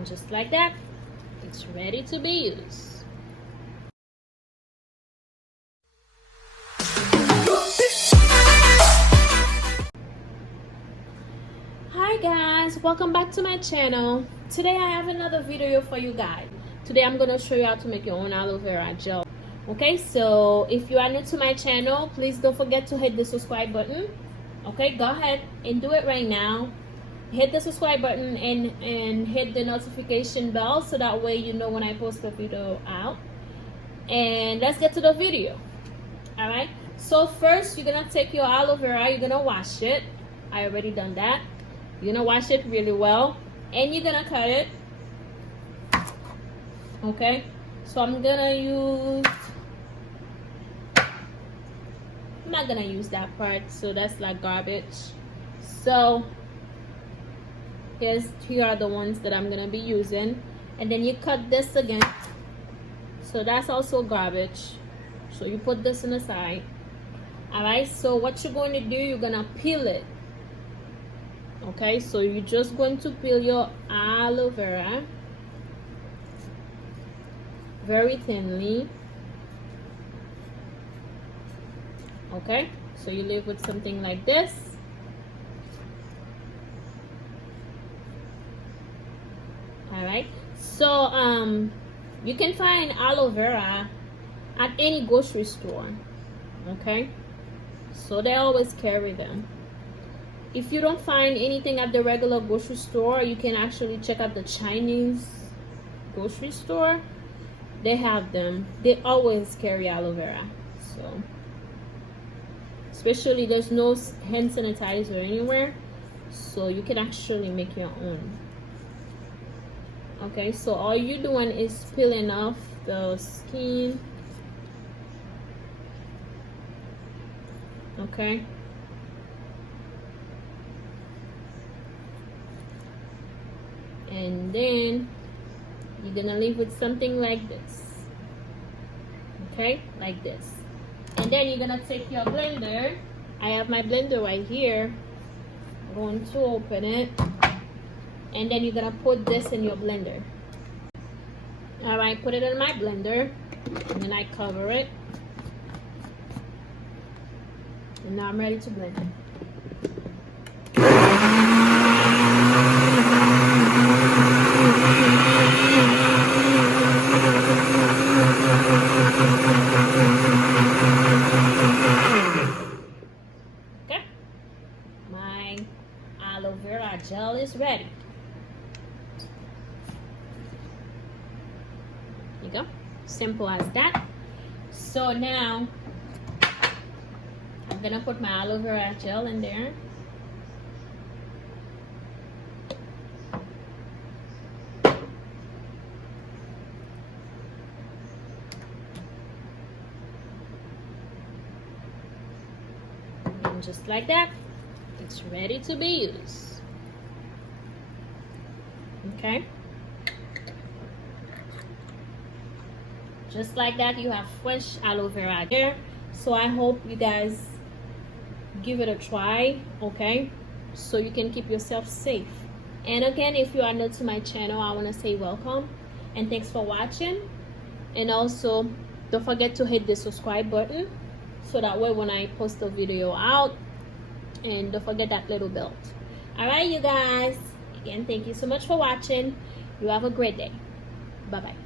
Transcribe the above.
And just like that, it's ready to be used. Hi guys, welcome back to my channel. Today I have another video for you guys. Today I'm gonna show you how to make your own aloe vera gel. Okay, so if you are new to my channel, please don't forget to hit the subscribe button. Okay, go ahead and do it right now. Hit the subscribe button and hit the notification bell so that way you know when I post a video out. And let's get to the video. All right, so first you're gonna take your aloe vera, you're gonna wash it. I already done that. You're gonna wash it really well and you're gonna cut it. Okay, so I'm not gonna use that part, so that's like garbage. So here are the ones that I'm gonna be using, and then you cut this again, so that's also garbage, so you put this on the side. All right, so what you're going to do, you're gonna peel it. Okay, so you're just going to peel your aloe vera very thinly. Okay, so you leave with something like this. All right, so you can find aloe vera at any grocery store. Okay, so they always carry them. If you don't find anything at the regular grocery store, you can actually check out the Chinese grocery store. They have them. They always carry aloe vera. So especially there's no hand sanitizer anywhere, so you can actually make your own. Okay, so all you're doing is peeling off the skin. Okay, and then you're gonna leave with something like this. Okay, like this. And then you're gonna take your blender. I have my blender right here. I'm going to open it, and then you're gonna put this in your blender. All right, put it in my blender, and then I cover it, and now I'm ready to blend it. Okay, my aloe vera gel is ready. There you go, simple as that. So now I'm gonna put my aloe vera gel in there. And just like that, it's ready to be used. Okay, just like that, you have fresh aloe vera here. So I hope you guys give it a try, okay, so you can keep yourself safe. And again, if you are new to my channel, I want to say welcome and thanks for watching. And also don't forget to hit the subscribe button so that way when I post a video out, and don't forget that little bell. All right, you guys, again, thank you so much for watching. You have a great day. Bye bye.